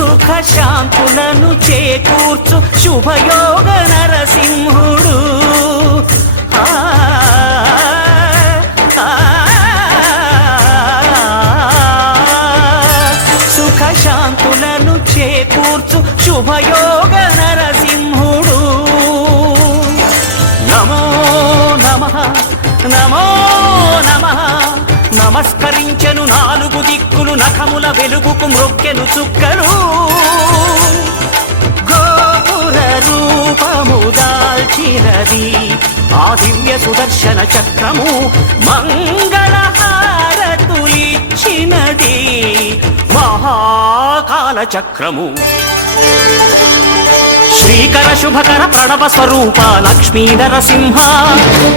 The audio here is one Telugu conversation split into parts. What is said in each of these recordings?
సుఖ శాంతులను చేకూర్చు శుభయోగ నరసింహుడు. ఆ, సుఖ శాంతులను చేకూర్చు శుభయోగ నరసింహుడు. నమో నమ నమో నమ నమస్కరించను నాలుగు దిక్కులు నఖముల వెలుగుకు మ్రొక్కెను చుక్కలు. గోపుర రూపము దాల్చినది ఆ దివ్య సుదర్శన చక్రము మంగళహారతులిచ్చినది మహాకాల చక్రము. శ్రీకర శుభకర ప్రణవ స్వరూప లక్ష్మీ నరసింహ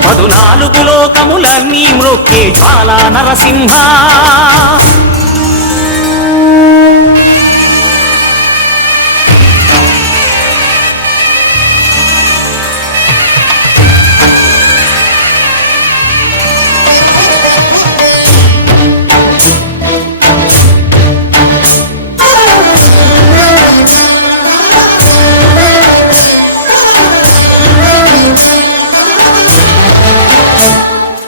పదునాలుగు లోకములన్నీ మ్రొక్కే జ్వాలా నరసింహ. Música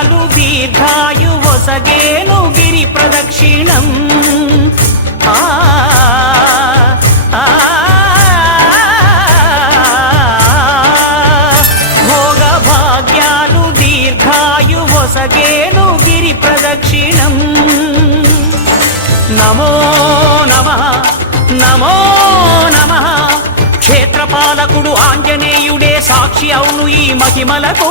భాగ్యాలు దీర్ఘాయు వసగేను గిరి ప్రదక్షిణం. ఆ, భోగ భాగ్యాలు దీర్ఘాయు వసగేను గిరి ప్రదక్షిణం. నమో నమ నమో నమ. క్షేత్రపాలకుడు ఆంజనేయుడే సాక్షి అవును ఈ మహిమలకు.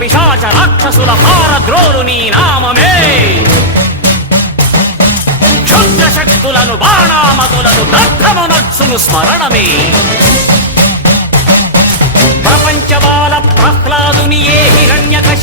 పిశాచ రాక్షసుల భారద్రోలు నీ నామమే. క్షుద్ర శక్తులను బాణామతులను దగ్ధమునర్చును స్మరణమే. ప్రపంచ బాల ప్రహ్లాదుని ఏ హిరణ్యకశి